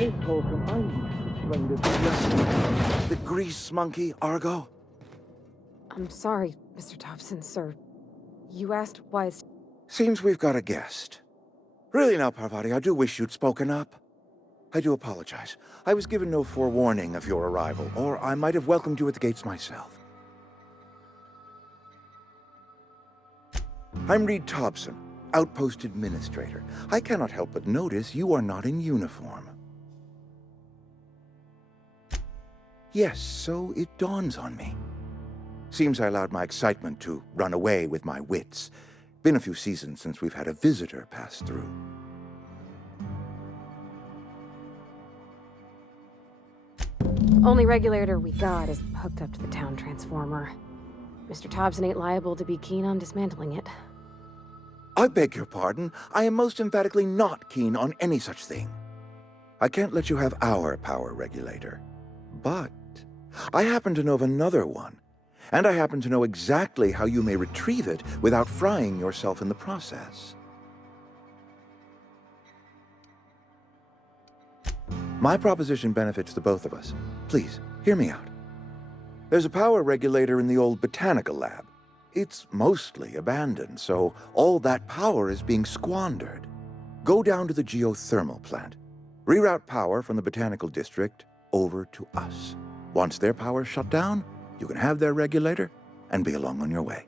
Yes, Holcomb, I used to explain this to you. The grease monkey, Argo? I'm sorry, Mr. Thompson, sir. You asked why it's... Seems we've got a guest. Really now, Parvati, I do wish you'd spoken up. I do apologize. I was given no forewarning of your arrival, or I might have welcomed you at the gates myself. I'm Reed Thompson, Outpost Administrator. I cannot help but notice you are not in uniform. Yes, so it dawns on me. Seems I allowed my excitement to run away with my wits. Been a few seasons since we've had a visitor pass through. Only regulator we got is hooked up to the town transformer. Mr. Thompson ain't liable to be keen on dismantling it. I beg your pardon. I am most emphatically not keen on any such thing. I can't let you have our power regulator. But I happen to know of another one. And I happen to know exactly how you may retrieve it without frying yourself in the process. My proposition benefits the both of us. Please, hear me out. There's a power regulator in the old botanical lab. It's mostly abandoned, so all that power is being squandered. Go down to the geothermal plant. Reroute power from the botanical district over to us. Once their power's shut down, you can have their regulator and be along on your way.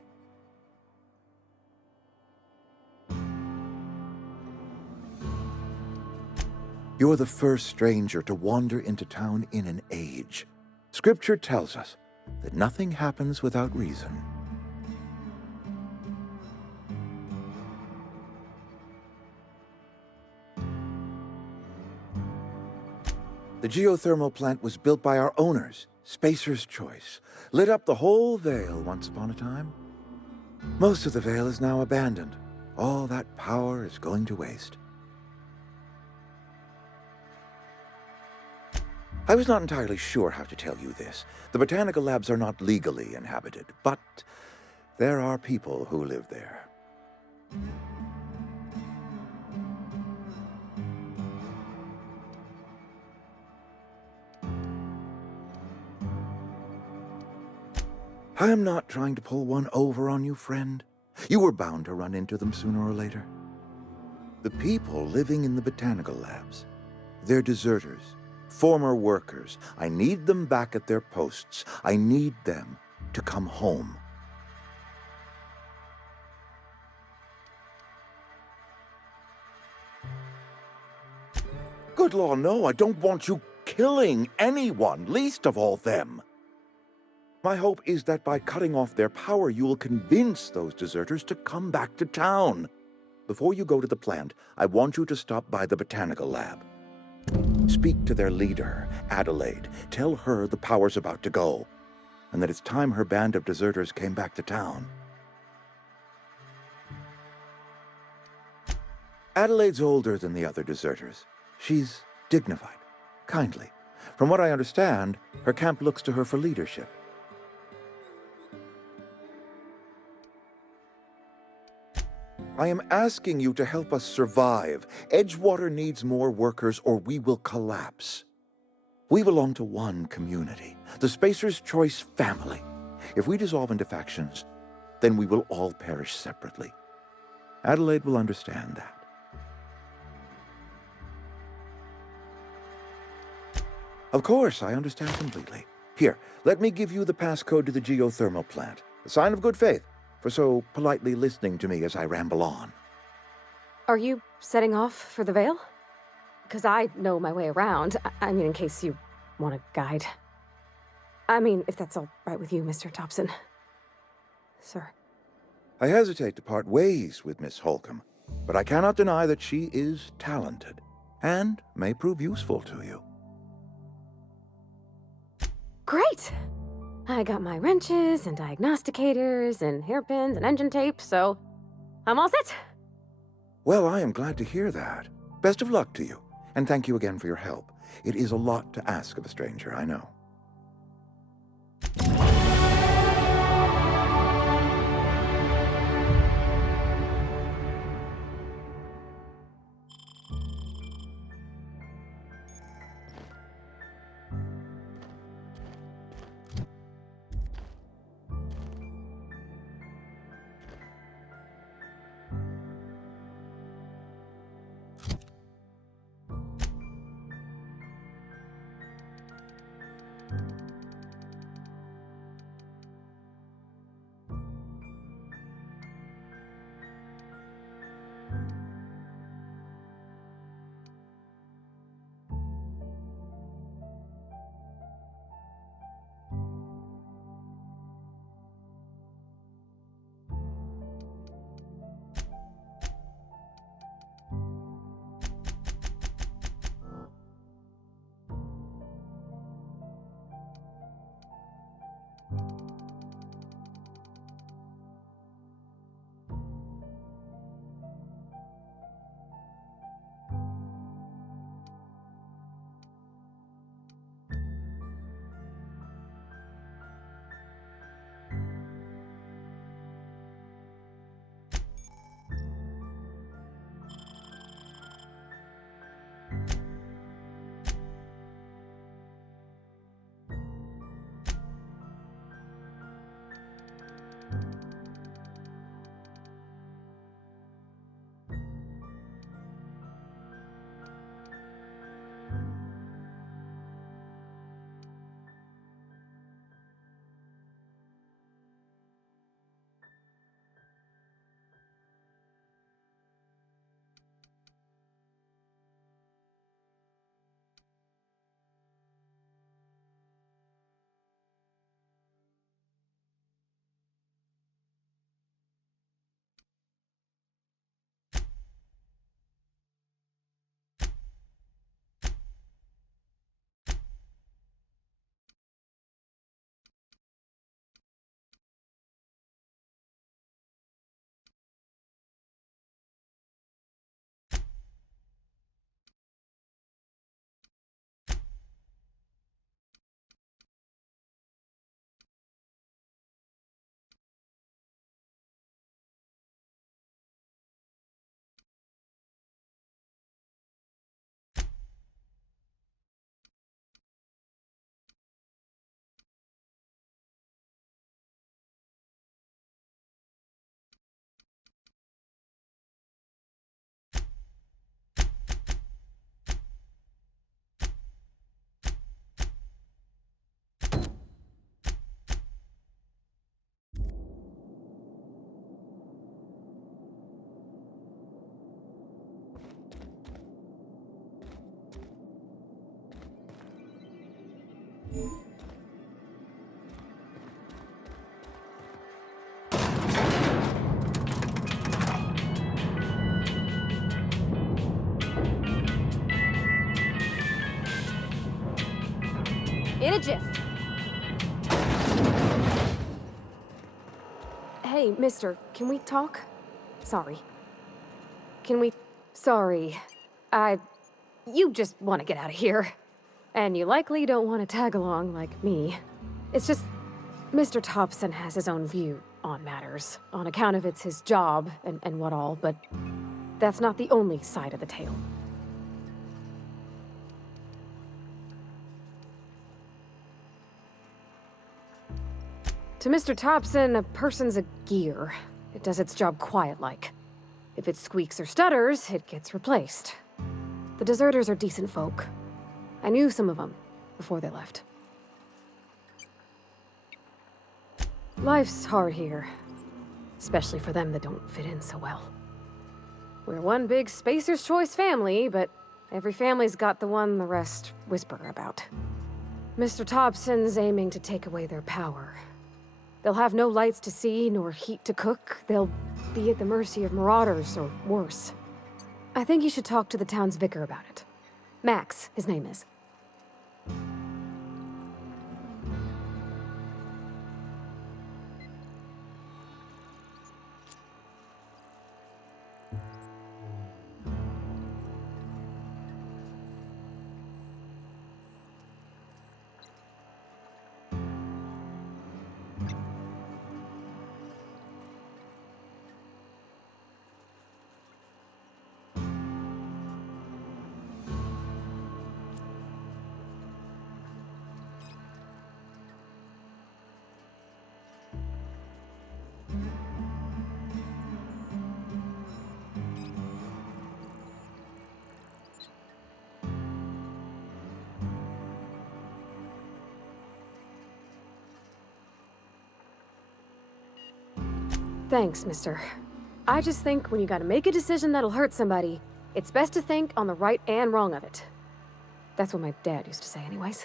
You're the first stranger to wander into town in an age. Scripture tells us that nothing happens without reason. The geothermal plant was built by our owners, Spacer's Choice. Lit up the whole Vale once upon a time. Most of the Vale is now abandoned. All that power is going to waste. I was not entirely sure how to tell you this. The botanical labs are not legally inhabited, but there are people who live there. I am not trying to pull one over on you, friend. You were bound to run into them sooner or later. The people living in the botanical labs, they're deserters, former workers. I need them back at their posts. I need them to come home. Good law, no, I don't want you killing anyone, least of all them. My hope is that by cutting off their power, you will convince those deserters to come back to town. Before you go to the plant, I want you to stop by the botanical lab. Speak to their leader, Adelaide. Tell her the power's about to go, and that it's time her band of deserters came back to town. Adelaide's older than the other deserters. She's dignified, kindly. From what I understand, her camp looks to her for leadership. I am asking you to help us survive. Edgewater needs more workers or we will collapse. We belong to one community, the Spacer's Choice family. If we dissolve into factions, then we will all perish separately. Adelaide will understand that. Of course, I understand completely. Here, let me give you the passcode to the geothermal plant. A sign of good faith for so politely listening to me as I ramble on. Are you setting off for the Vale? Because I know my way around. I mean, in case you want a guide. I mean, if that's all right with you, Mr. Thompson. Sir. I hesitate to part ways with Miss Holcomb, but I cannot deny that she is talented and may prove useful to you. Great! I got my wrenches and diagnosticators and hairpins and engine tape, so I'm all set. Well, I am glad to hear that. Best of luck to you, and thank you again for your help. It is a lot to ask of a stranger, I know. In a jiff. Hey, mister, can we talk? Sorry. Can we... Sorry. You just want to get out of here. And you likely don't want to tag along like me. It's just... Mr. Thompson has his own view on matters, on account of it's his job and what all, but that's not the only side of the tale. To Mr. Thompson, a person's a gear. It does its job quiet-like. If it squeaks or stutters, it gets replaced. The deserters are decent folk. I knew some of them before they left. Life's hard here, especially for them that don't fit in so well. We're one big Spacer's Choice family, but every family's got the one the rest whisper about. Mr. Thompson's aiming to take away their power. They'll have no lights to see, nor heat to cook. They'll be at the mercy of marauders, or worse. I think you should talk to the town's vicar about it. Max, his name is. Thanks, mister. I just think when you gotta make a decision that'll hurt somebody, it's best to think on the right and wrong of it. That's what my dad used to say anyways.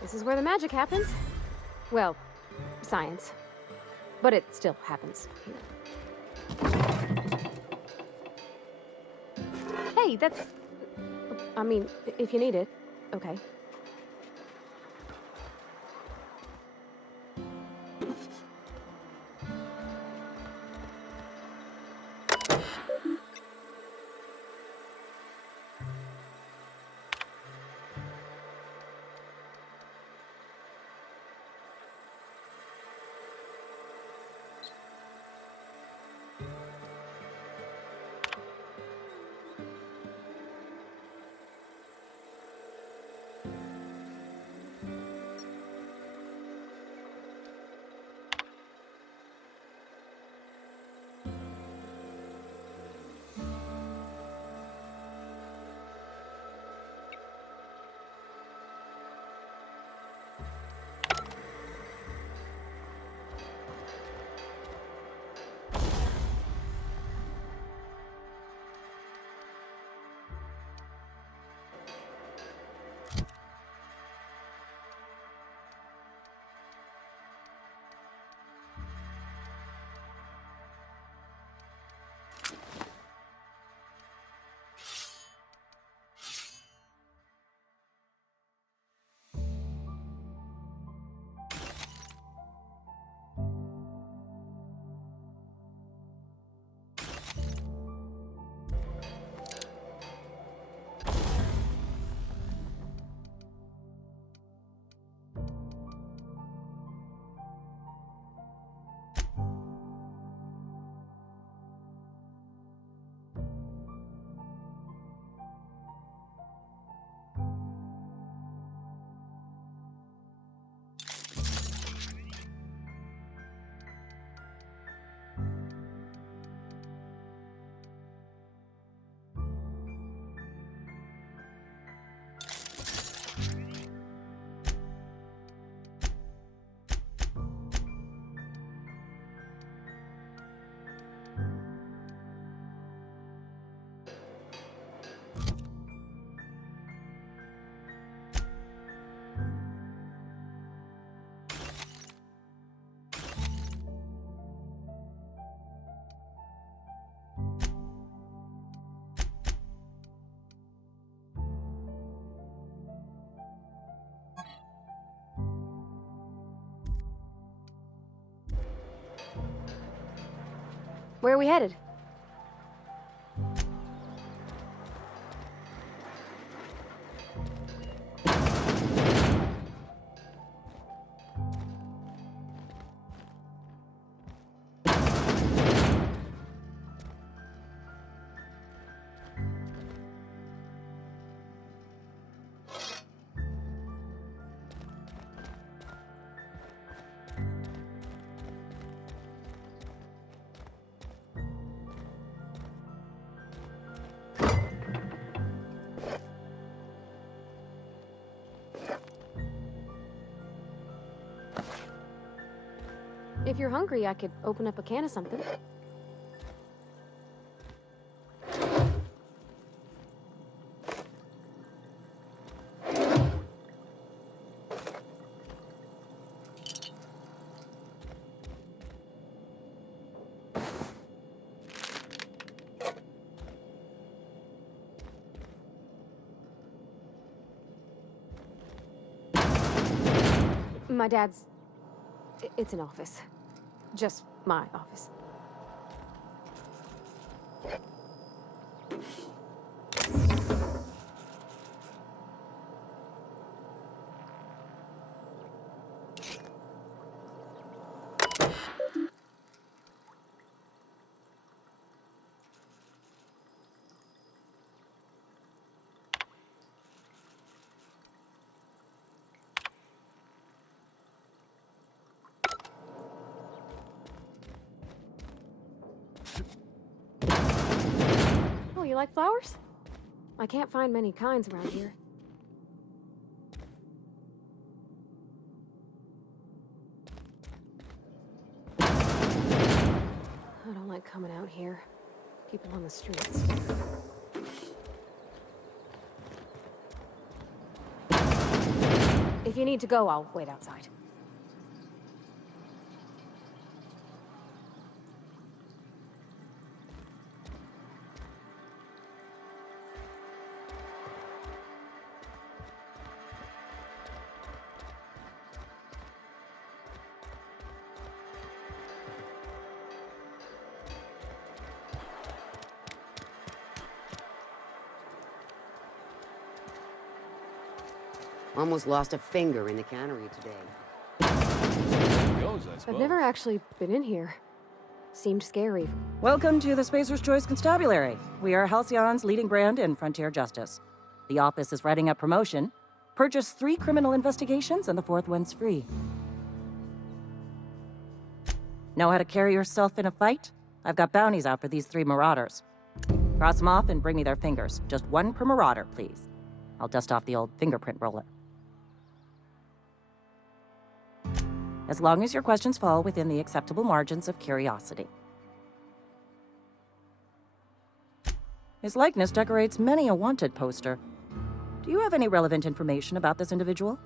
This is where the magic happens. Well, science. But it still happens here. Hey, that's... I mean, if you need it, okay. Where are we headed? If you're hungry, I could open up a can of something. My dad's... It's an office. Just my office. Oh, you like flowers? I can't find many kinds around here. I don't like coming out here. People on the streets. If you need to go, I'll wait outside. Almost lost a finger in the cannery today. I've never actually been in here. Seemed scary. Welcome to the Spacer's Choice Constabulary. We are Halcyon's leading brand in frontier justice. The office is writing up promotion. Purchase 3 criminal investigations and the 4th one's free. Know how to carry yourself in a fight? I've got bounties out for these 3 marauders. Cross them off and bring me their fingers. Just 1 per marauder, please. I'll dust off the old fingerprint roller. As long as your questions fall within the acceptable margins of curiosity. His likeness decorates many a wanted poster. Do you have any relevant information about this individual?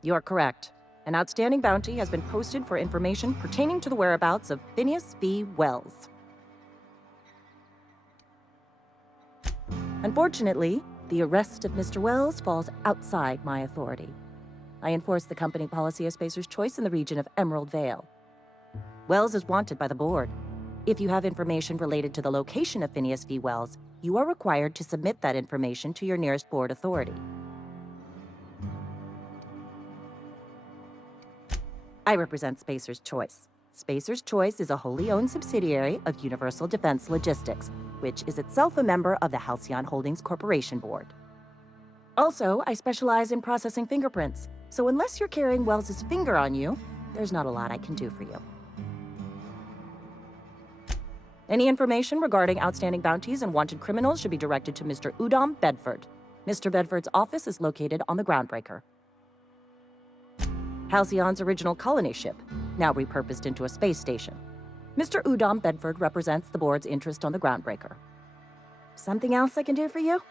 You are correct. An outstanding bounty has been posted for information pertaining to the whereabouts of Phineas V. Wells. Unfortunately, the arrest of Mr. Wells falls outside my authority. I enforce the company policy of Spacer's Choice in the region of Emerald Vale. Wells is wanted by the board. If you have information related to the location of Phineas V. Wells, you are required to submit that information to your nearest board authority. I represent Spacer's Choice. Spacer's Choice is a wholly owned subsidiary of Universal Defense Logistics, which is itself a member of the Halcyon Holdings Corporation Board. Also, I specialize in processing fingerprints, so unless you're carrying Wells's finger on you, there's not a lot I can do for you. Any information regarding outstanding bounties and wanted criminals should be directed to Mr. Udom Bedford. Mr. Bedford's office is located on the Groundbreaker. Halcyon's original colony ship, now repurposed into a space station. Mr. Udom Bedford represents the board's interest on the Groundbreaker. Something else I can do for you?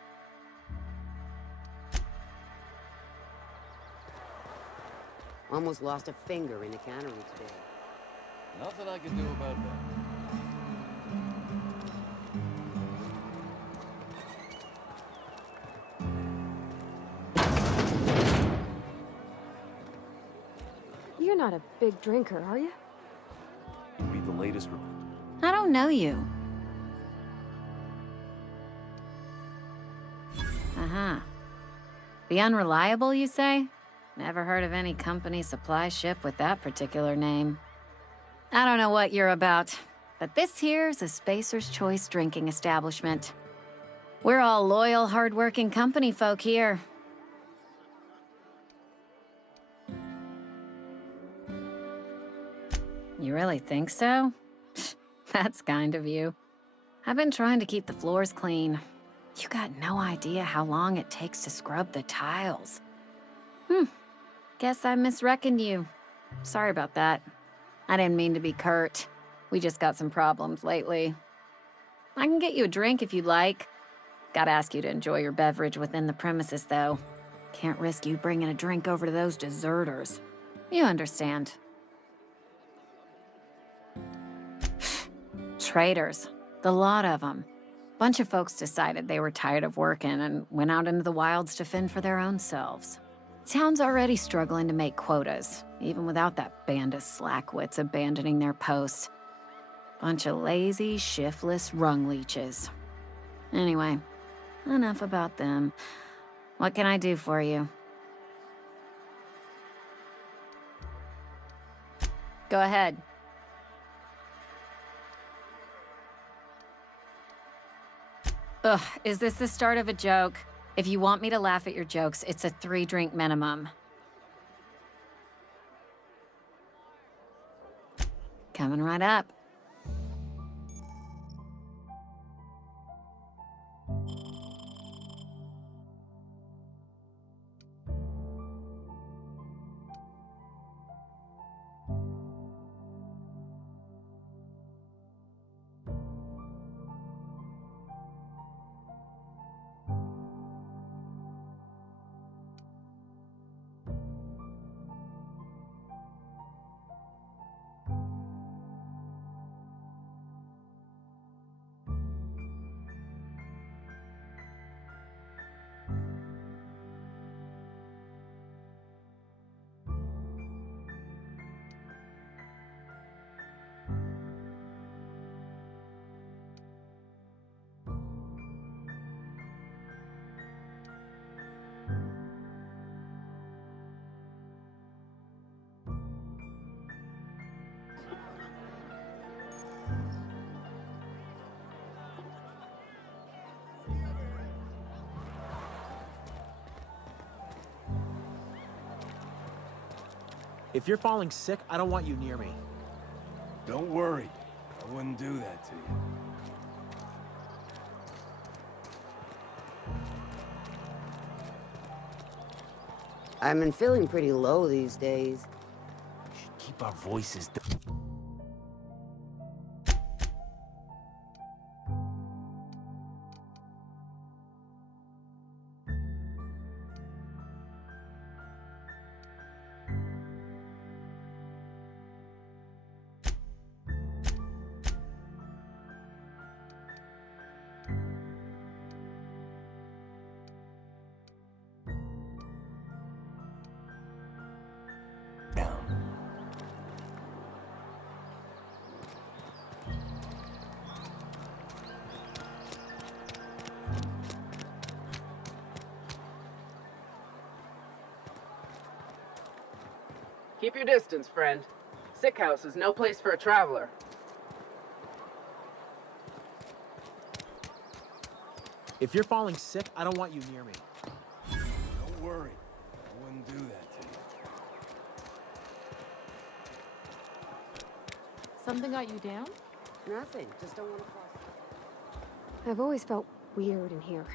Almost lost a finger in the cannery today. Nothing I can do about that. You're not a big drinker, are you? Be the latest. I don't know you. Uh-huh. The Unreliable, you say? Never heard of any company supply ship with that particular name. I don't know what you're about, but this here's a Spacer's Choice drinking establishment. We're all loyal, hard-working company folk here. You really think so? That's kind of you. I've been trying to keep the floors clean. You got no idea how long it takes to scrub the tiles. Guess I misreckoned you. Sorry about that. I didn't mean to be curt. We just got some problems lately. I can get you a drink if you'd like. Gotta ask you to enjoy your beverage within the premises, though. Can't risk you bringing a drink over to those deserters. You understand. Traitors. The lot of them. Bunch of folks decided they were tired of working and went out into the wilds to fend for their own selves. Town's already struggling to make quotas, even without that band of slackwits abandoning their posts. Bunch of lazy, shiftless rung leeches. Anyway, enough about them. What can I do for you? Go ahead. Ugh, is this the start of a joke? If you want me to laugh at your jokes, it's a 3-drink minimum. Coming right up. If you're falling sick, I don't want you near me. Don't worry. I wouldn't do that to you. I've been feeling pretty low these days. We should keep our voices down. Keep your distance, friend. Sick house is no place for a traveler. If you're falling sick, I don't want you near me. Don't worry. I wouldn't do that to you. Something got you down? Nothing. Just don't want to fall. I've always felt weird in here.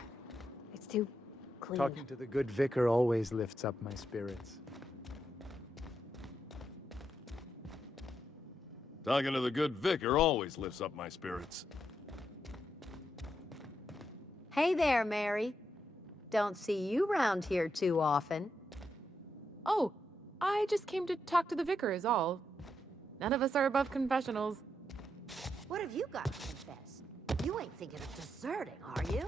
It's too clean. Talking to the good vicar always lifts up my spirits. Talking to the good vicar always lifts up my spirits. Hey there, Mary. Don't see you round here too often. Oh, I just came to talk to the vicar is all. None of us are above confessionals. What have you got to confess? You ain't thinking of deserting, are you?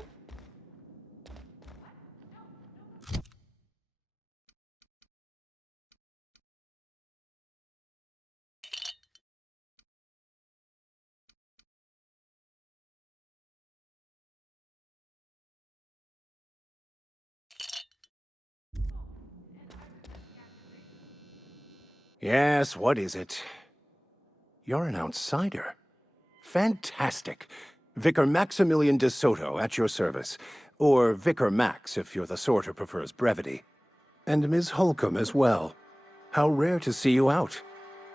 Yes, what is it? You're an outsider. Fantastic. Vicar Maximilian de Soto at your service. Or Vicar Max, if you're the sort who prefers brevity. And Ms. Holcomb as well. How rare to see you out.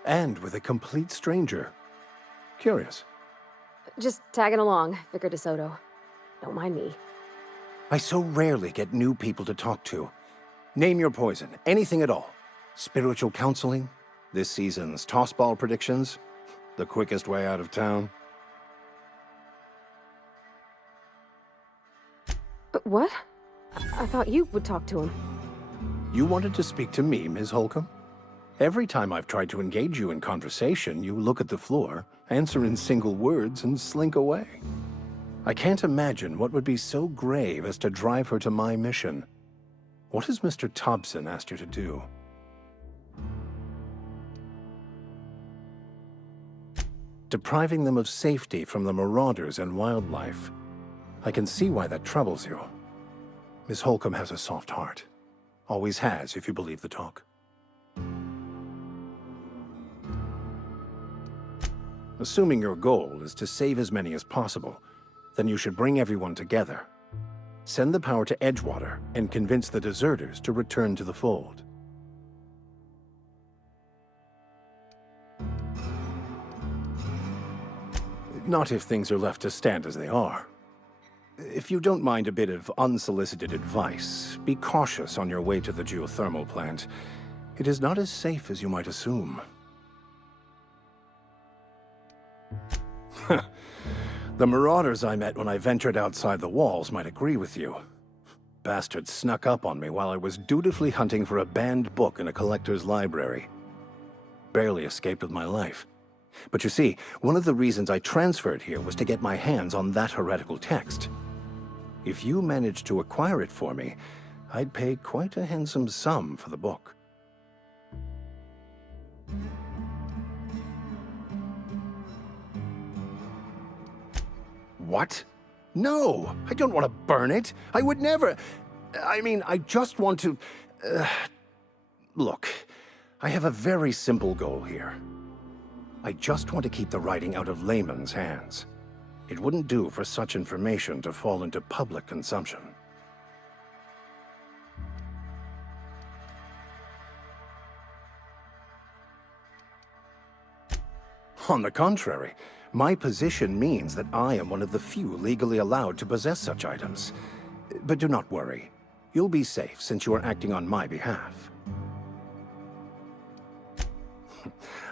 And with a complete stranger. Curious. Just tagging along, Vicar DeSoto. Don't mind me. I so rarely get new people to talk to. Name your poison, anything at all. Spiritual counseling? This season's tossball predictions? The quickest way out of town? What? I thought you would talk to him. You wanted to speak to me, Ms. Holcomb? Every time I've tried to engage you in conversation, you look at the floor, answer in single words, and slink away. I can't imagine what would be so grave as to drive her to my mission. What has Mr. Thompson asked you to do? Depriving them of safety from the marauders and wildlife. I can see why that troubles you. Miss Holcomb has a soft heart. Always has, if you believe the talk. Assuming your goal is to save as many as possible, then you should bring everyone together. Send the power to Edgewater and convince the deserters to return to the fold. Not if things are left to stand as they are. If you don't mind a bit of unsolicited advice, be cautious on your way to the geothermal plant. It is not as safe as you might assume. The marauders I met when I ventured outside the walls might agree with you. Bastards snuck up on me while I was dutifully hunting for a banned book in a collector's library. Barely escaped with my life. But you see, one of the reasons I transferred here was to get my hands on that heretical text. If you managed to acquire it for me, I'd pay quite a handsome sum for the book. What? No! I don't want to burn it! I would never... I mean, I just want to... Look, I have a very simple goal here. I just want to keep the writing out of layman's hands. It wouldn't do for such information to fall into public consumption. On the contrary, my position means that I am one of the few legally allowed to possess such items. But do not worry. You'll be safe since you are acting on my behalf.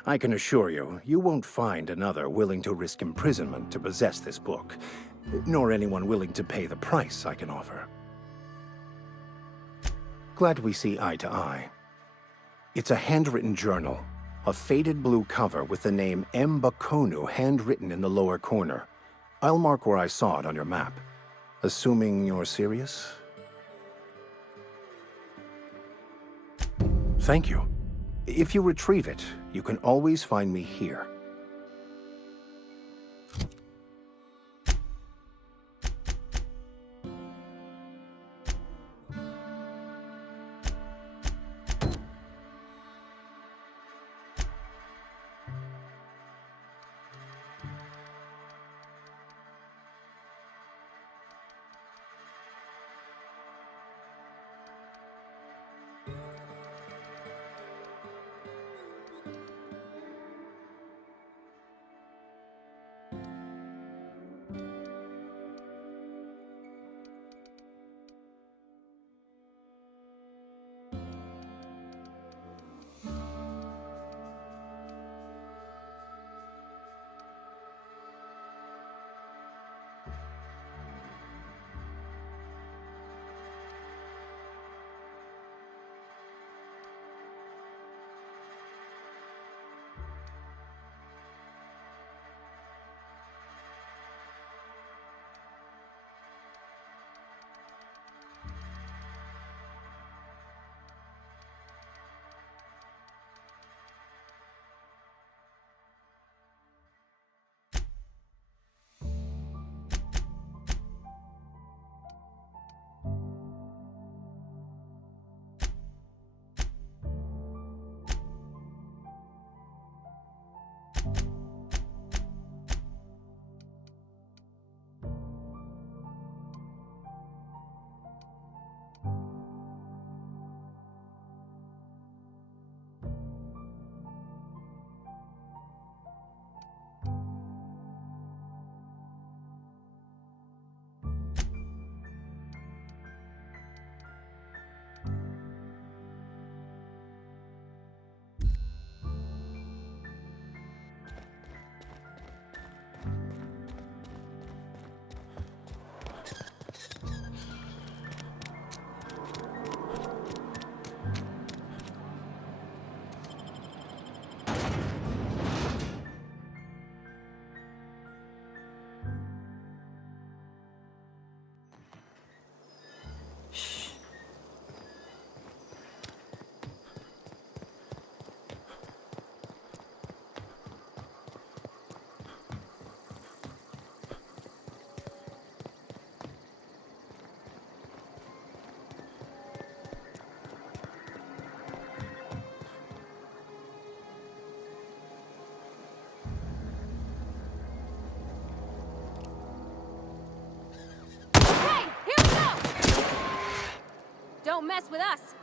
I can assure you, you won't find another willing to risk imprisonment to possess this book, nor anyone willing to pay the price I can offer. Glad we see eye to eye. It's a handwritten journal, a faded blue cover with the name M. Bakonu handwritten in the lower corner. I'll mark where I saw it on your map. Assuming you're serious? Thank you. If you retrieve it, you can always find me here. don't mess with us.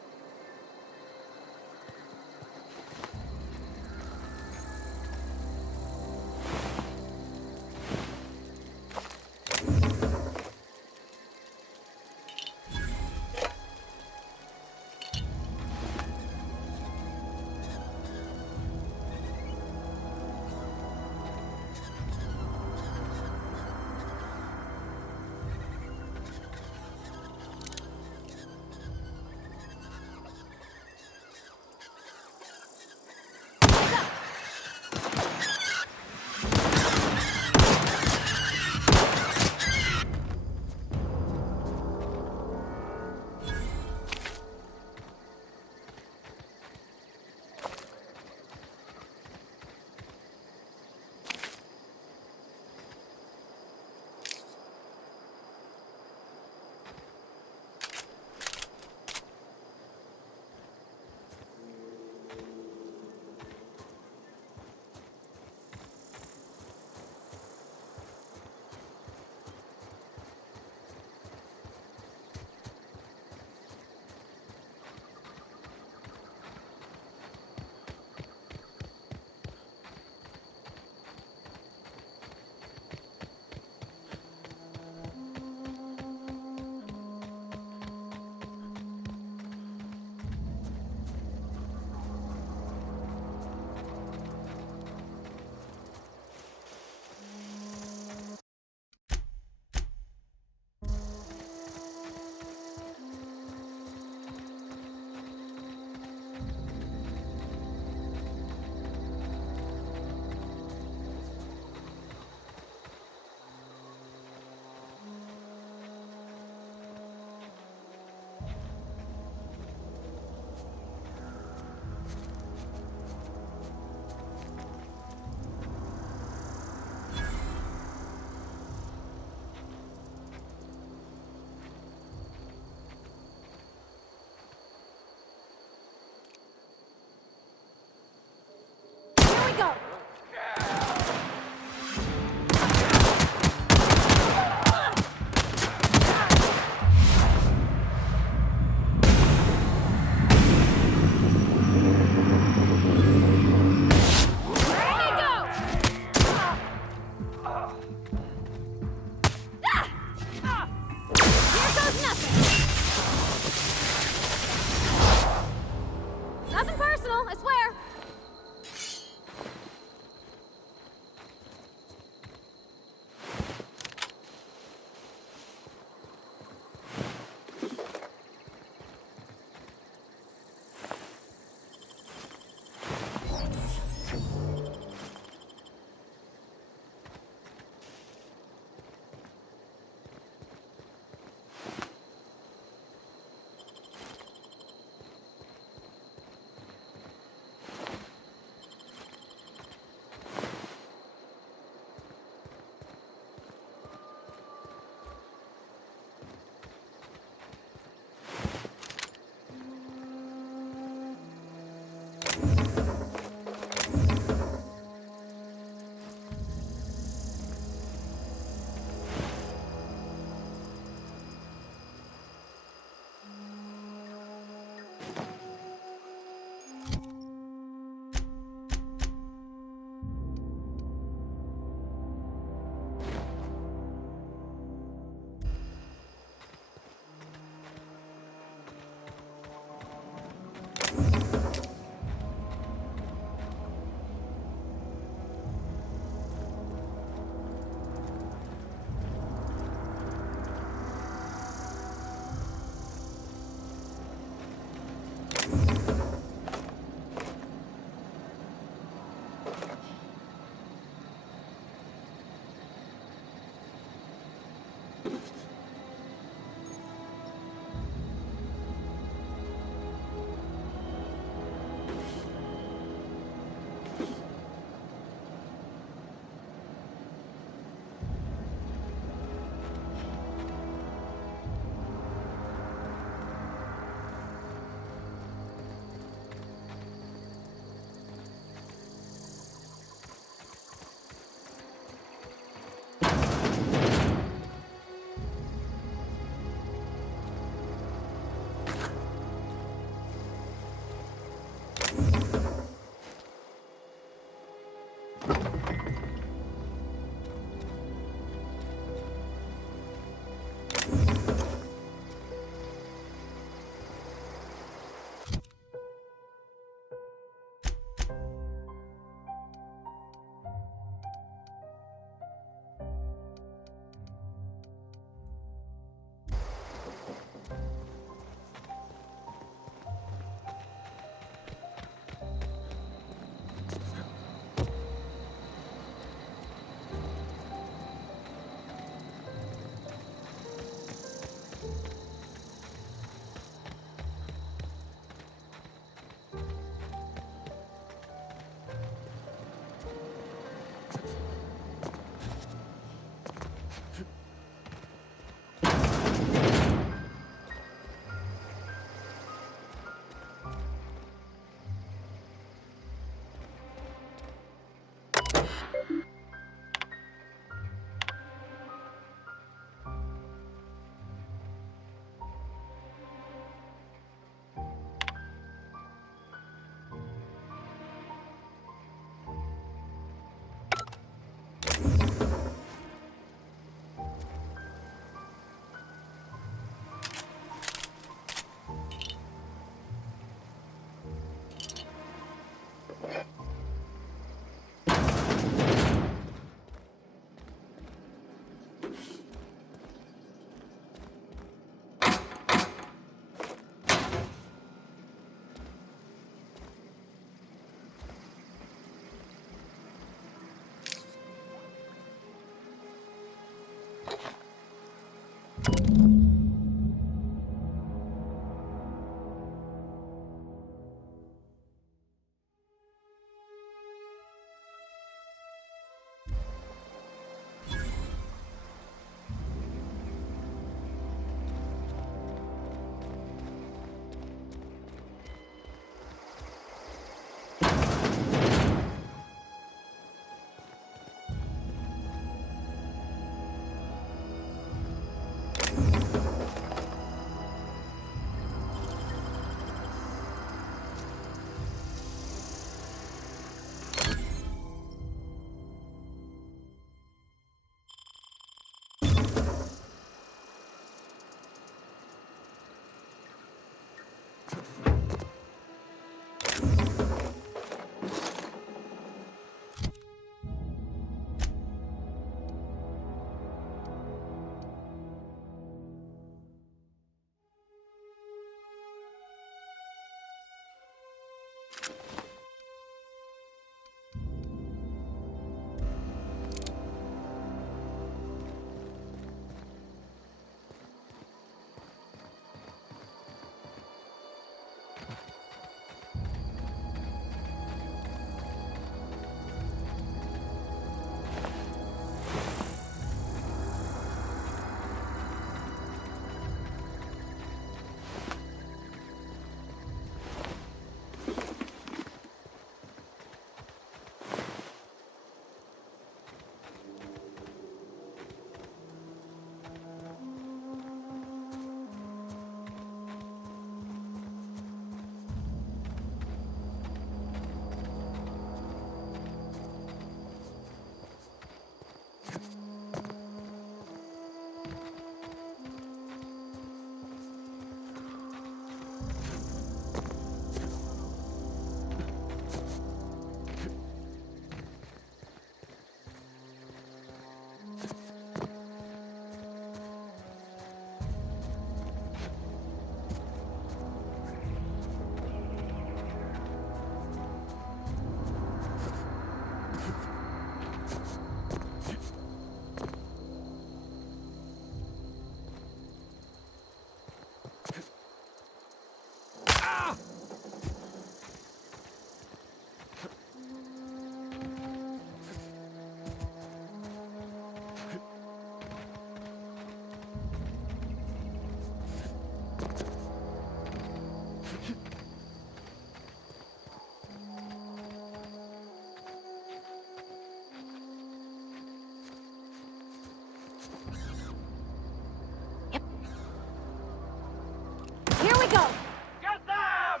Get them!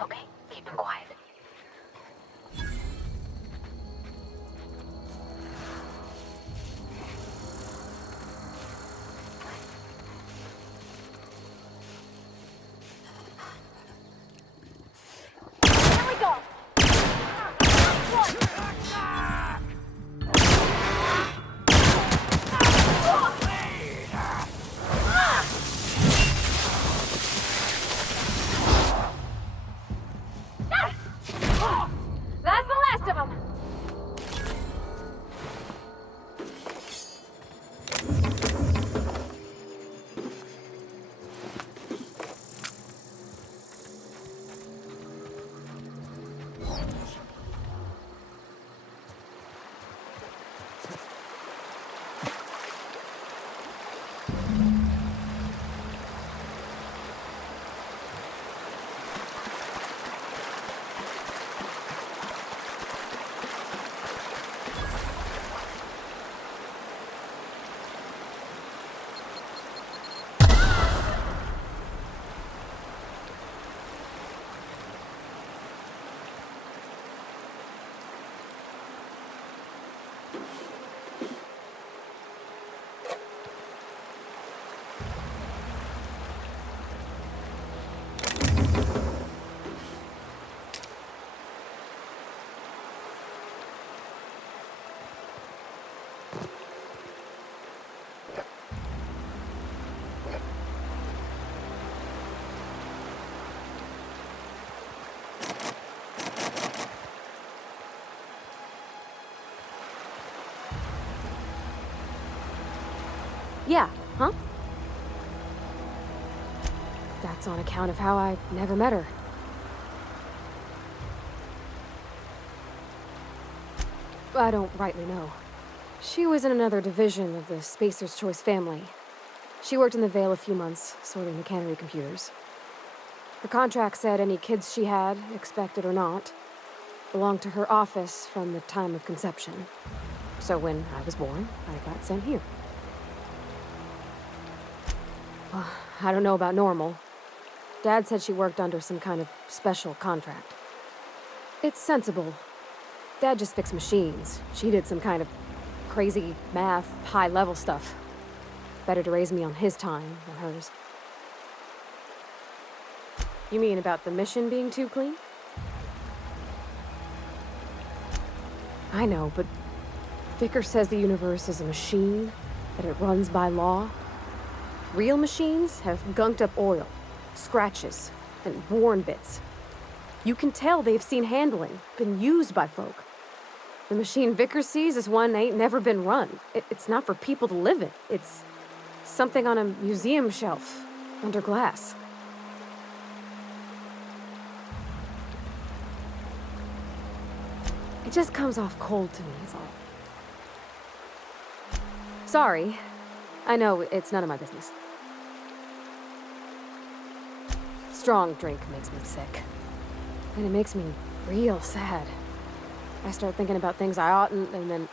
Okay, keep him quiet. Here we go! That's the last of them! Yeah, huh? That's on account of how I never met her. I don't rightly know. She was in another division of the Spacer's Choice family. She worked in the Vale a few months, sorting the cannery computers. Her contract said any kids she had, expected or not, belonged to her office from the time of conception. So when I was born, I got sent here. I don't know about normal. Dad said she worked under some kind of special contract. It's sensible. Dad just fixed machines. She did some kind of crazy math, high-level stuff. Better to raise me on his time than hers. You mean about the mission being too clean? I know, but Vicker says the universe is a machine, that it runs by law. Real machines have gunked up oil, scratches, and worn bits. You can tell they've seen handling, been used by folk. The machine Vicker sees is one ain't never been run. It's not for people to live in. It's something on a museum shelf, under glass. It just comes off cold to me, is all. Sorry. I know it's none of my business. Strong drink makes me sick. And it makes me real sad. I start thinking about things I oughtn't, and then...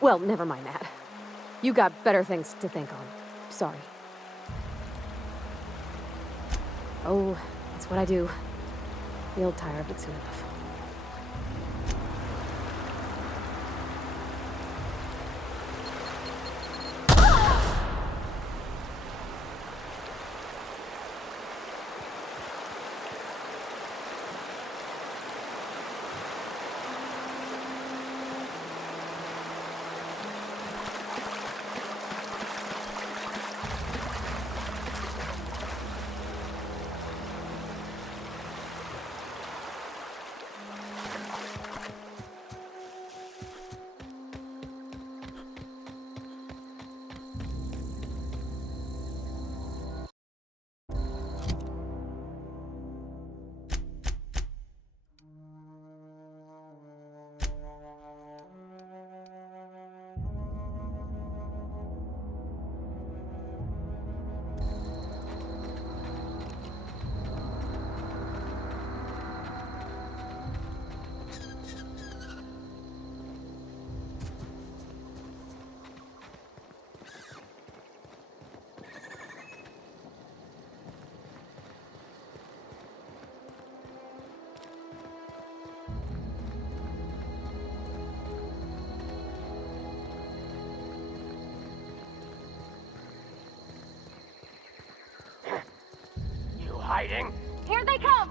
Well, never mind that. You got better things to think on. Sorry. Oh, that's what I do. You'll tire of it soon enough. fighting. Here they come!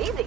Easy.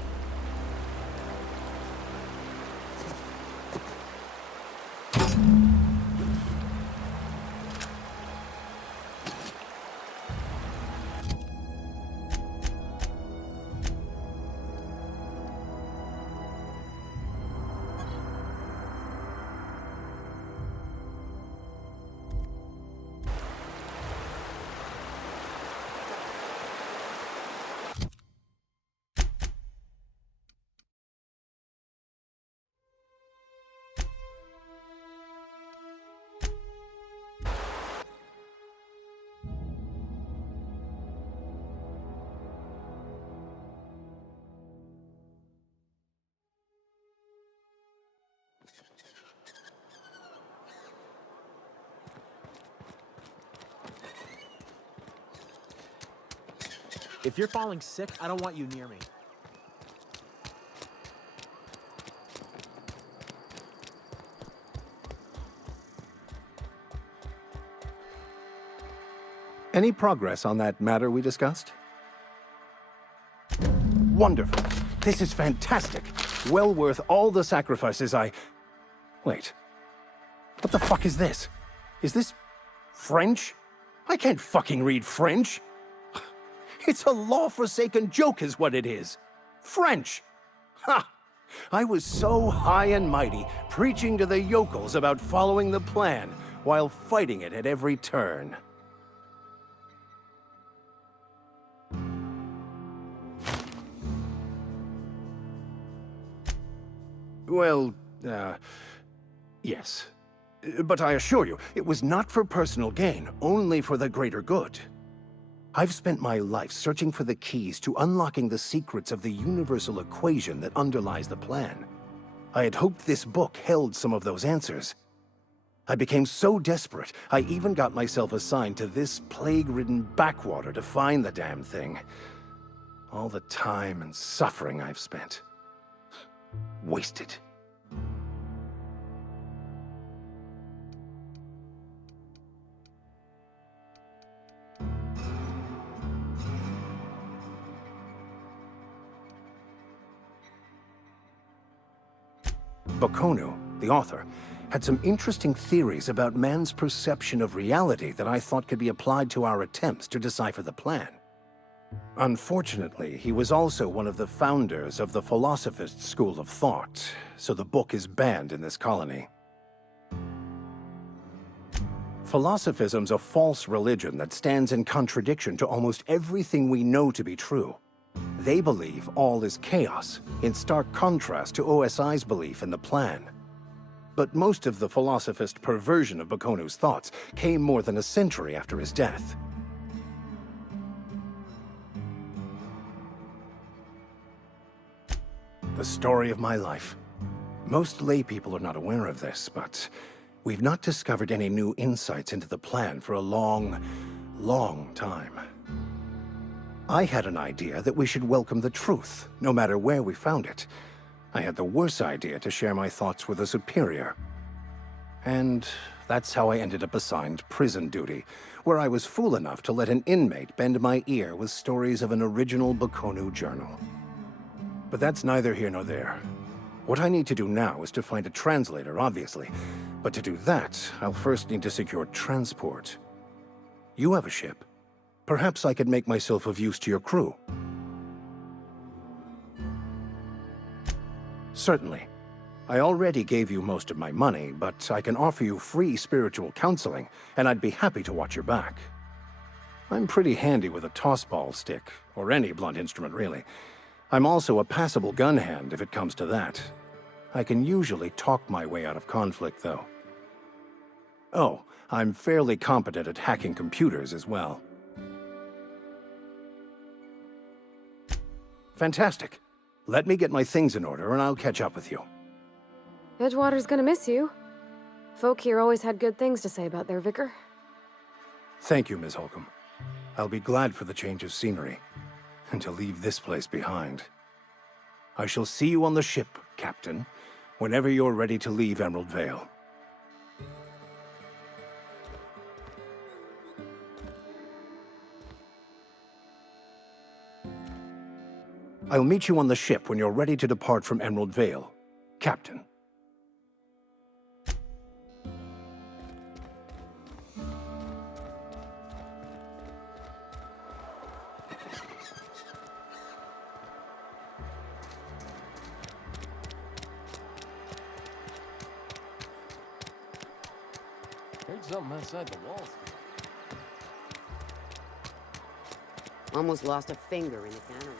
If you're falling sick, I don't want you near me. Any progress on that matter we discussed? Wonderful. This is fantastic. Well worth all the sacrifices I... Wait. What the fuck is this? Is this... French? I can't fucking read French. It's a law-forsaken joke is what it is. French! Ha! I was so high and mighty, preaching to the yokels about following the plan, while fighting it at every turn. Well, yes. But I assure you, it was not for personal gain, only for the greater good. I've spent my life searching for the keys to unlocking the secrets of the universal equation that underlies the plan. I had hoped this book held some of those answers. I became so desperate, I even got myself assigned to this plague-ridden backwater to find the damn thing. All the time and suffering I've spent. Wasted. Bakonu, the author, had some interesting theories about man's perception of reality that I thought could be applied to our attempts to decipher the plan. Unfortunately, he was also one of the founders of the Philosophist school of thought, so the book is banned in this colony. Philosophism's a false religion that stands in contradiction to almost everything we know to be true. They believe all is chaos, in stark contrast to OSI's belief in the plan. But most of the philosophist perversion of Bakonu's thoughts came more than a century after his death. The story of my life. Most lay people are not aware of this, but we've not discovered any new insights into the plan for a long, long time. I had an idea that we should welcome the truth, no matter where we found it. I had the worse idea to share my thoughts with a superior. And that's how I ended up assigned prison duty, where I was fool enough to let an inmate bend my ear with stories of an original Bakonu journal. But that's neither here nor there. What I need to do now is to find a translator, obviously. But to do that, I'll first need to secure transport. You have a ship. Perhaps I could make myself of use to your crew. Certainly. I already gave you most of my money, but I can offer you free spiritual counseling, and I'd be happy to watch your back. I'm pretty handy with a tossball stick, or any blunt instrument, really. I'm also a passable gun hand, if it comes to that. I can usually talk my way out of conflict, though. Oh, I'm fairly competent at hacking computers as well. Fantastic. Let me get my things in order, and I'll catch up with you. Edgewater's gonna miss you. Folk here always had good things to say about their vicar. Thank you, Ms. Holcomb. I'll be glad for the change of scenery, and to leave this place behind. I shall see you on the ship, Captain, whenever you're ready to leave Emerald Vale. I'll meet you on the ship when you're ready to depart from Emerald Vale. Captain. Heard something outside the walls. Almost lost a finger in the cannery.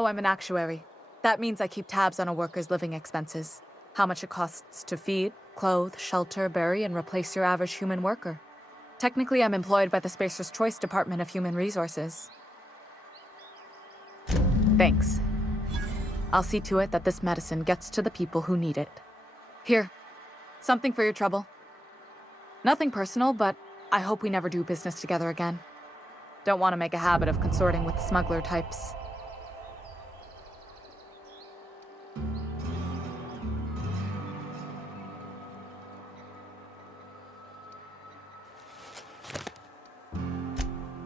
Oh, I'm an actuary. That means I keep tabs on a worker's living expenses. How much it costs to feed, clothe, shelter, bury, and replace your average human worker. Technically, I'm employed by the Spacer's Choice Department of Human Resources. Thanks. I'll see to it that this medicine gets to the people who need it. Here, something for your trouble. Nothing personal, but I hope we never do business together again. Don't want to make a habit of consorting with smuggler types.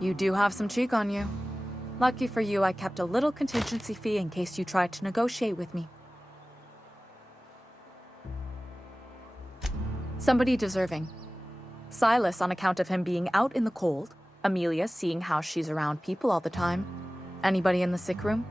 You do have some cheek on you. Lucky for you, I kept a little contingency fee in case you tried to negotiate with me. Somebody deserving. Silas on account of him being out in the cold. Amelia seeing how she's around people all the time. Anybody in the sick room?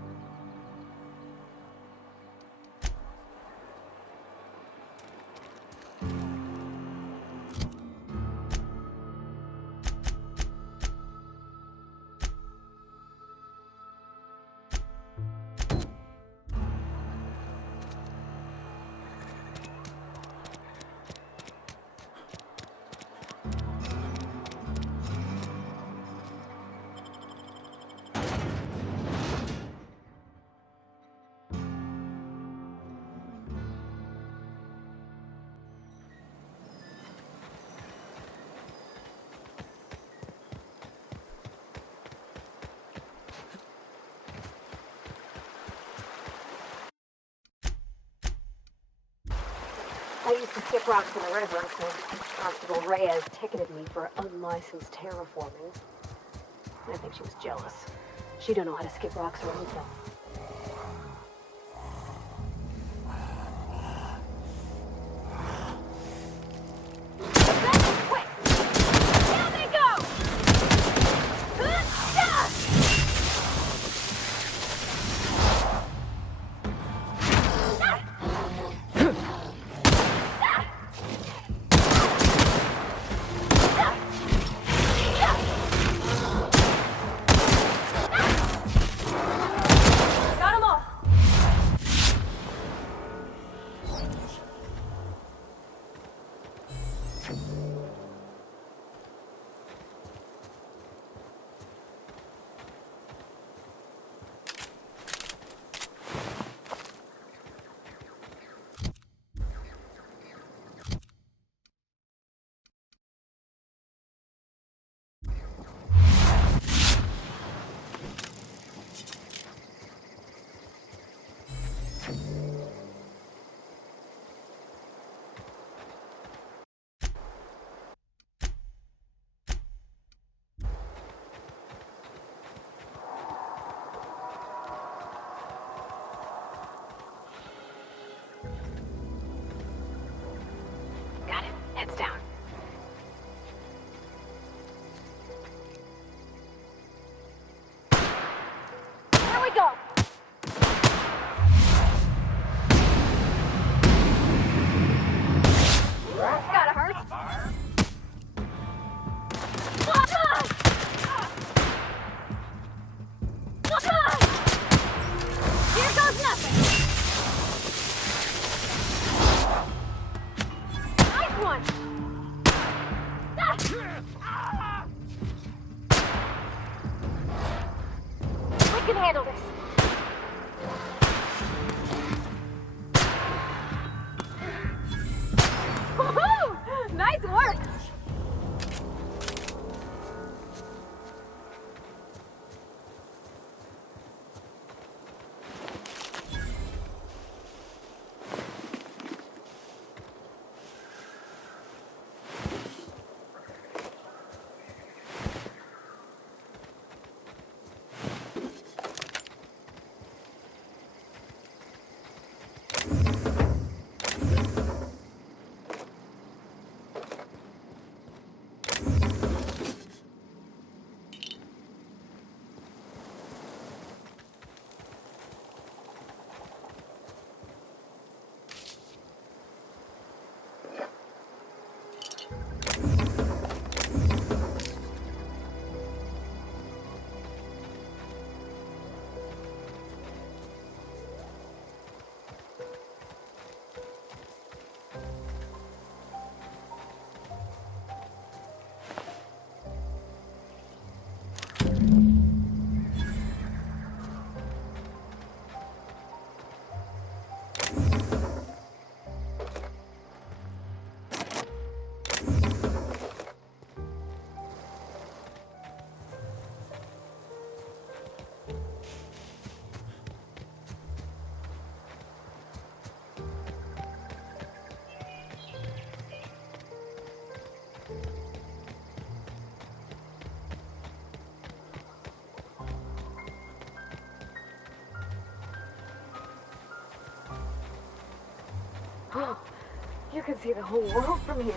I used to skip rocks in the river, so Constable Reyes ticketed me for unlicensed terraforming. I think she was jealous. She don't know how to skip rocks or anything. Heads down. Here we go! That's gotta hurt. Here goes nothing! Nice one! Oh, you can see the whole world from here.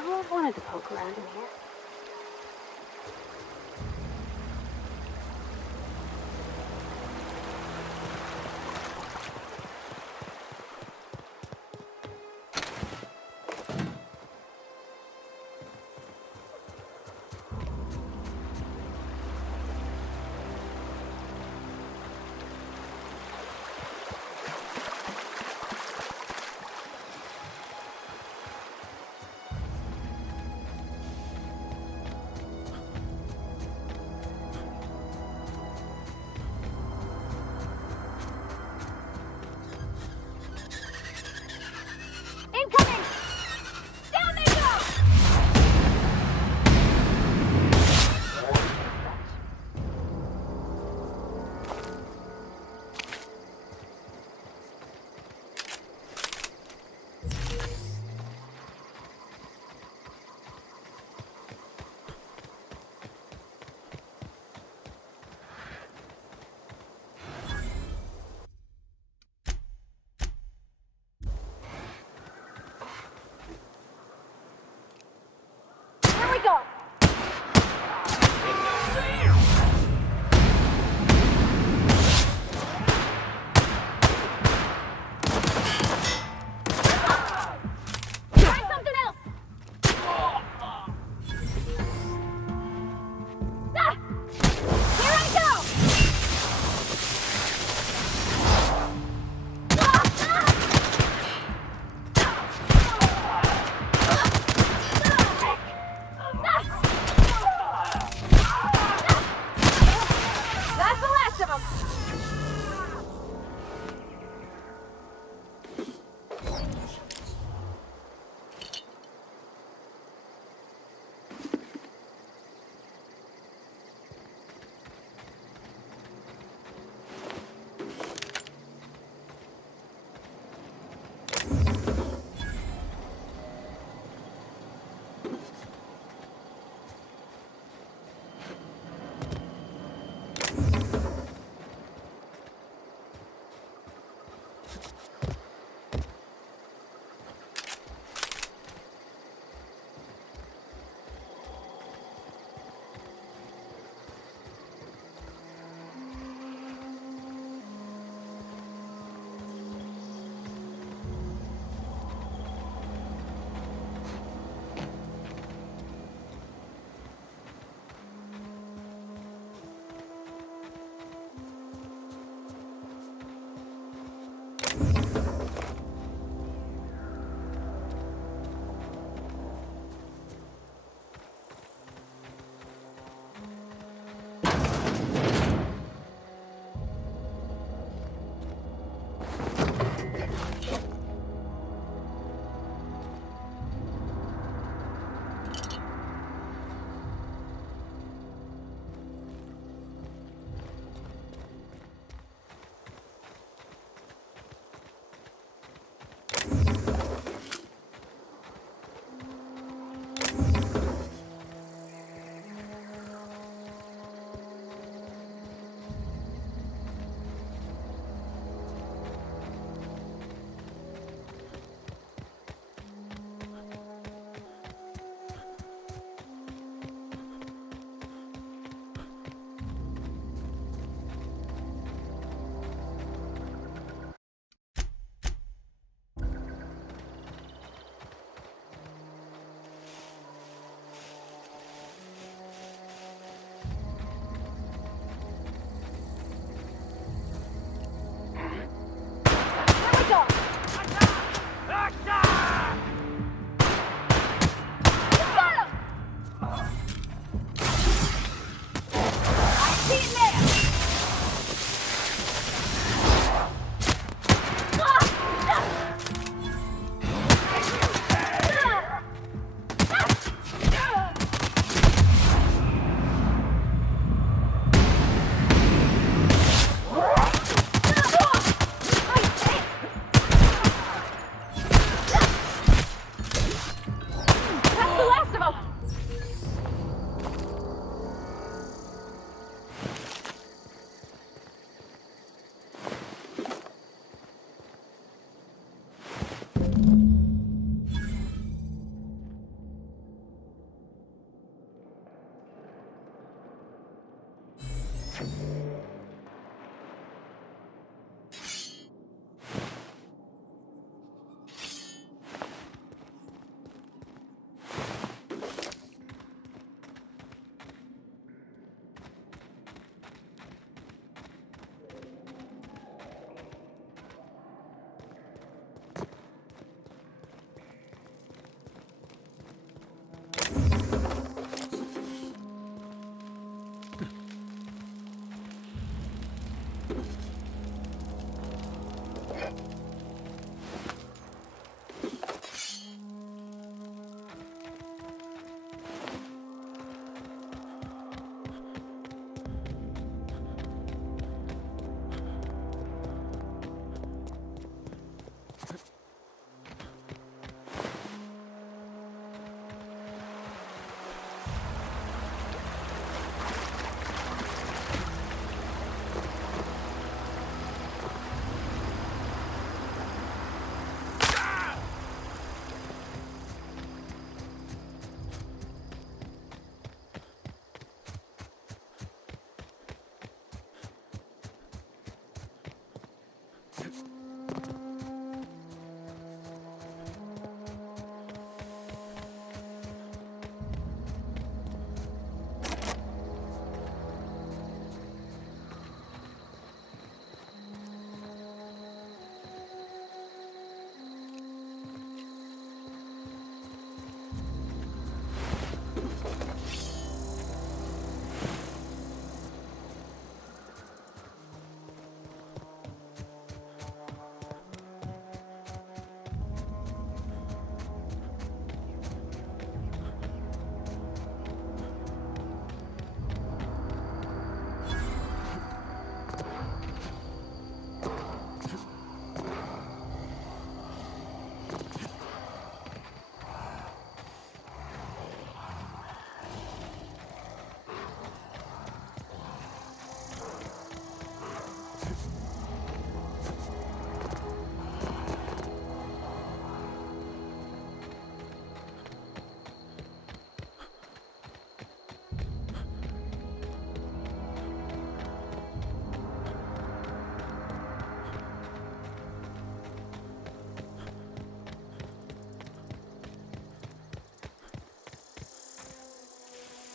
I've always wanted to poke around in here.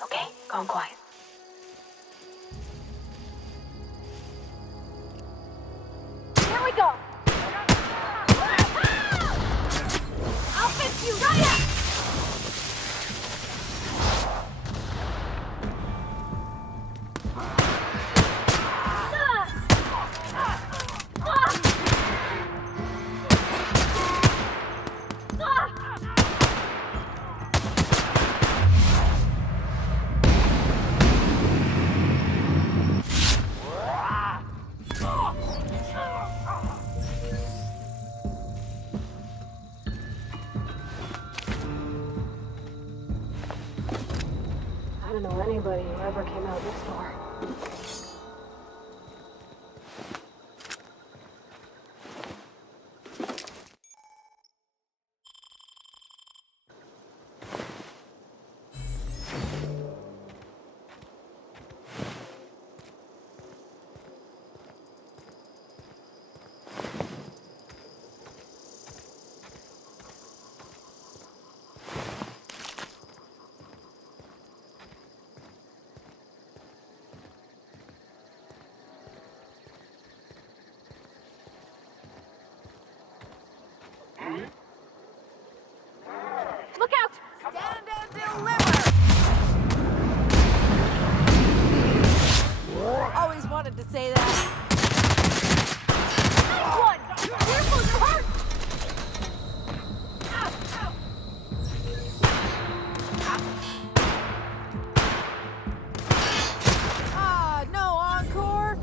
Okay, gone quiet. Here we go! I'll fix you right up! I don't know anybody who ever came out this far. Look out! Stand and deliver! Always wanted to say that. Nice one! Careful, you hurt! Ah, no encore?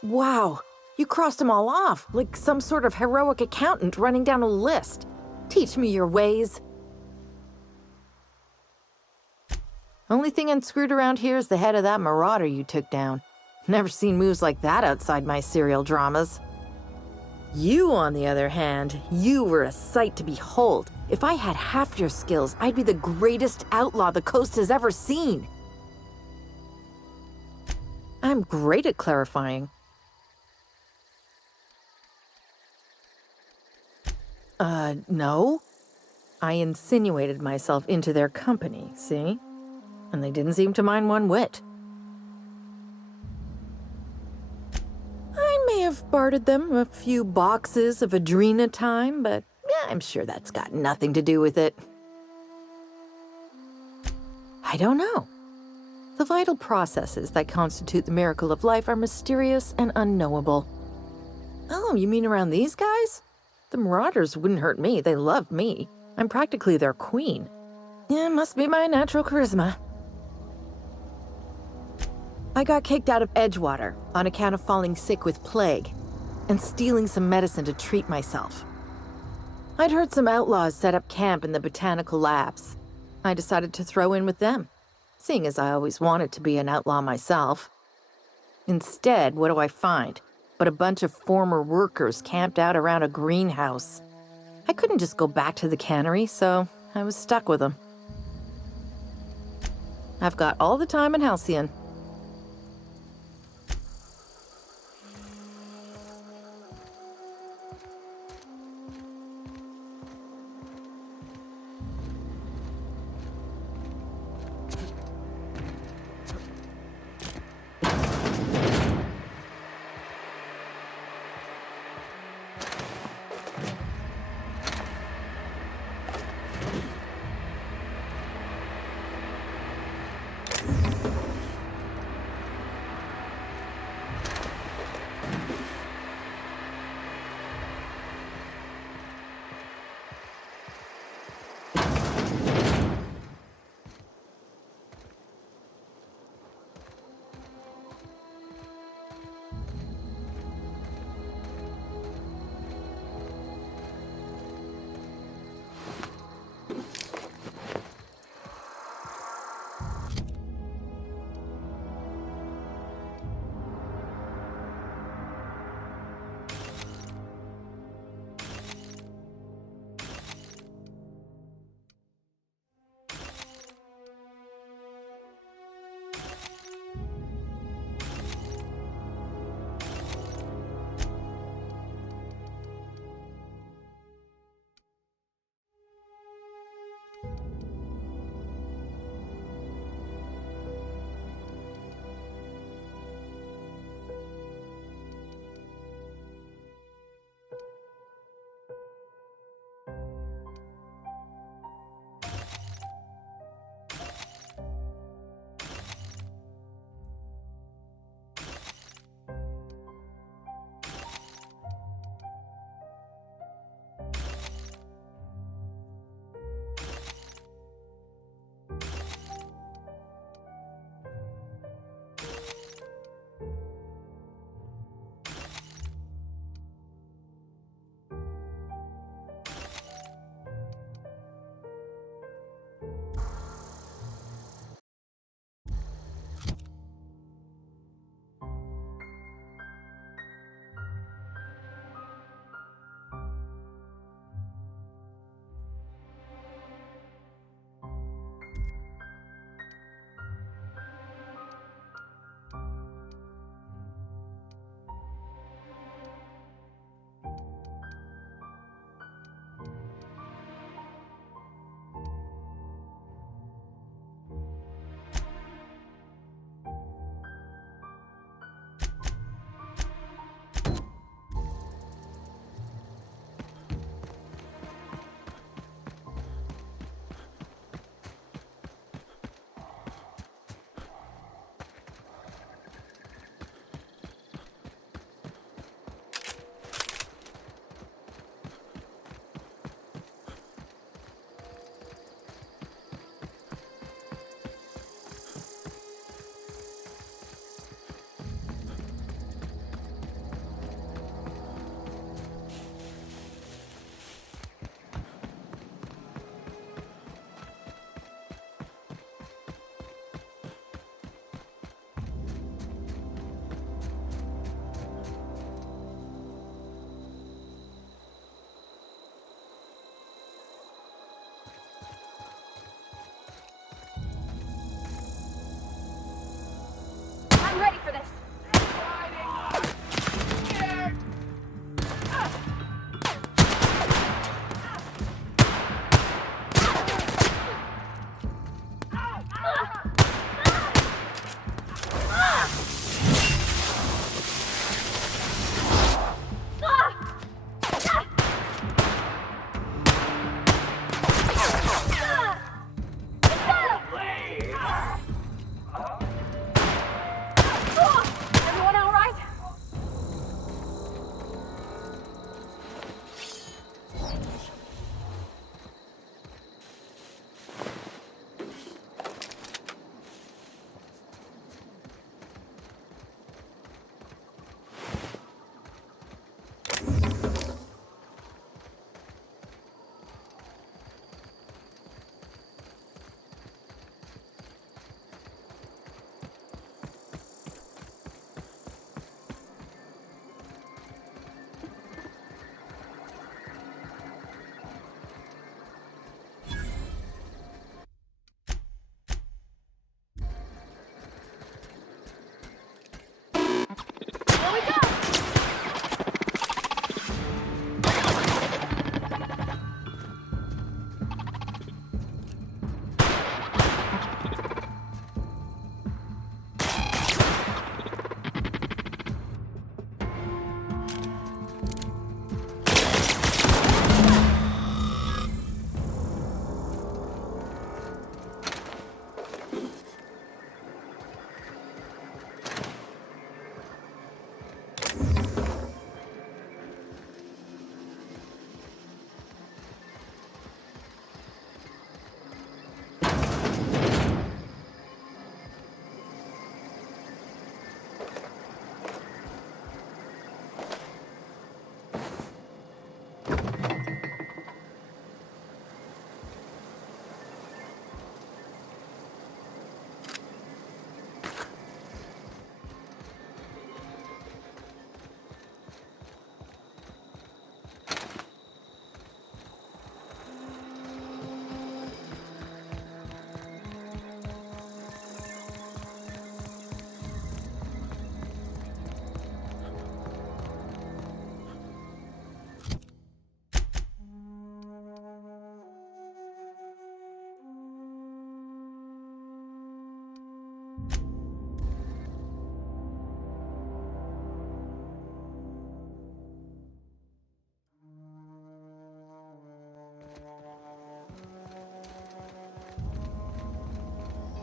Wow, You crossed them all off, like some sort of heroic accountant running down a list. Teach me your ways. Only thing unscrewed around here is the head of that marauder you took down. Never seen moves like that outside my serial dramas. You, on the other hand, you were a sight to behold. If I had half your skills, I'd be the greatest outlaw the coast has ever seen. I'm great at clarifying. No. I insinuated myself into their company, see? And they didn't seem to mind one whit. I may have bartered them a few boxes of Adrena time, but yeah, I'm sure that's got nothing to do with it. I don't know. The vital processes that constitute the miracle of life are mysterious and unknowable. Oh, you mean around these guys? The Marauders wouldn't hurt me. They love me. I'm practically their queen. Yeah, must be my natural charisma. I got kicked out of Edgewater on account of falling sick with plague and stealing some medicine to treat myself. I'd heard some outlaws set up camp in the botanical labs. I decided to throw in with them, seeing as I always wanted to be an outlaw myself. Instead, what do I find? But a bunch of former workers camped out around a greenhouse. I couldn't just go back to the cannery, so I was stuck with them. I've got all the time in Halcyon.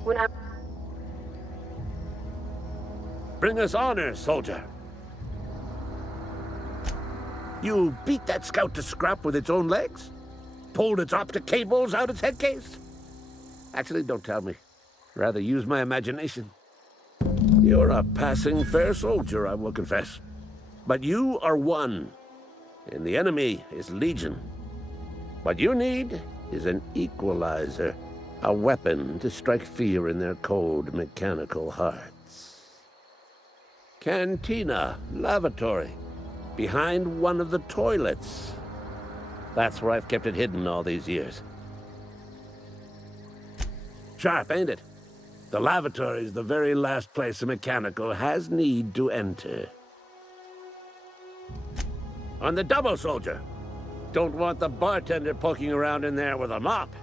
when I... Bring us honor, soldier. You beat that scout to scrap with its own legs? Pulled its optic cables out its head case? Actually, don't tell me. Rather use my imagination. You're a passing fair soldier, I will confess. But you are one, and the enemy is legion. What you need is an equalizer, a weapon to strike fear in their cold, mechanical hearts. Cantina, lavatory, behind one of the toilets. That's where I've kept it hidden all these years. Sharp, ain't it? The lavatory is the very last place a mechanical has need to enter. On the double, soldier. Don't want the bartender poking around in there with a mop.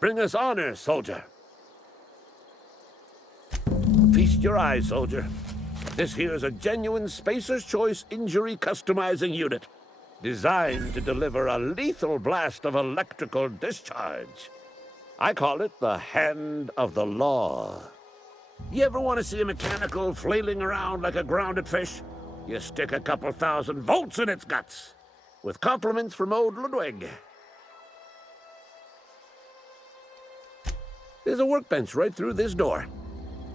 Bring us honor, soldier. Feast your eyes, soldier. This here is a genuine Spacer's Choice injury customizing unit, designed to deliver a lethal blast of electrical discharge. I call it the Hand of the Law. You ever want to see a mechanical flailing around like a grounded fish? You stick a couple thousand volts in its guts. With compliments from old Ludwig. There's a workbench right through this door.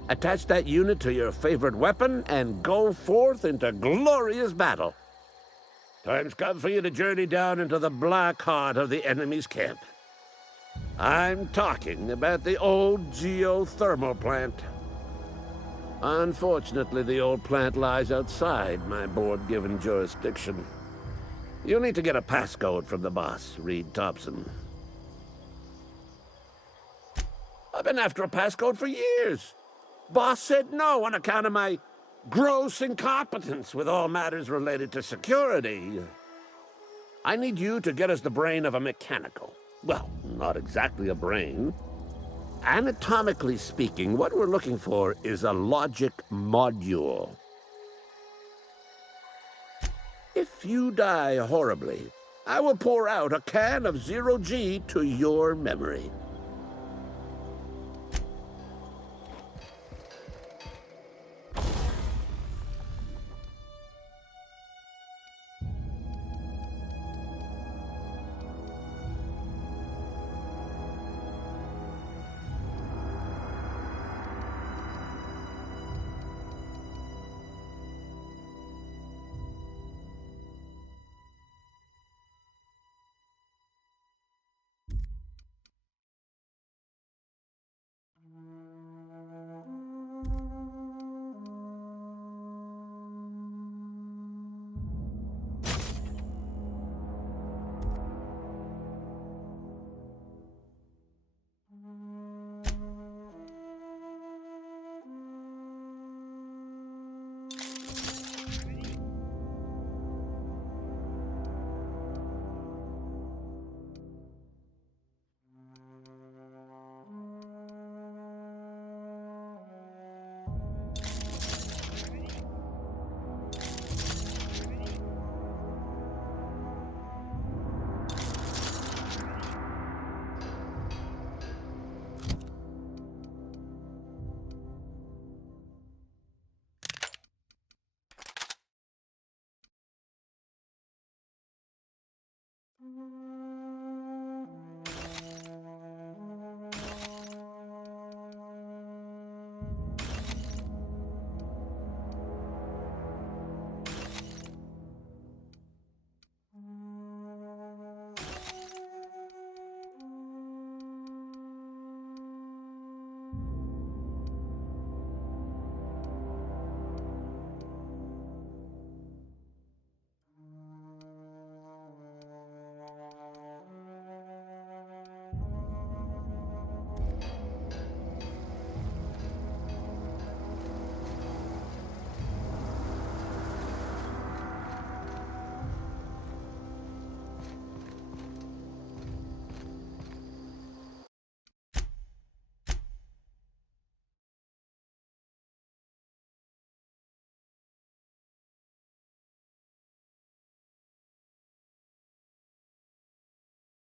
Attach that unit to your favorite weapon and go forth into glorious battle. Time's come for you to journey down into the black heart of the enemy's camp. I'm talking about the old geothermal plant. Unfortunately, the old plant lies outside my board-given jurisdiction. You'll need to get a passcode from the boss, Reed Thompson. I've been after a passcode for years. Boss said no on account of my gross incompetence with all matters related to security. I need you to get us the brain of a mechanical. Well, not exactly a brain. Anatomically speaking, what we're looking for is a logic module. If you die horribly, I will pour out a can of 0G to your memory.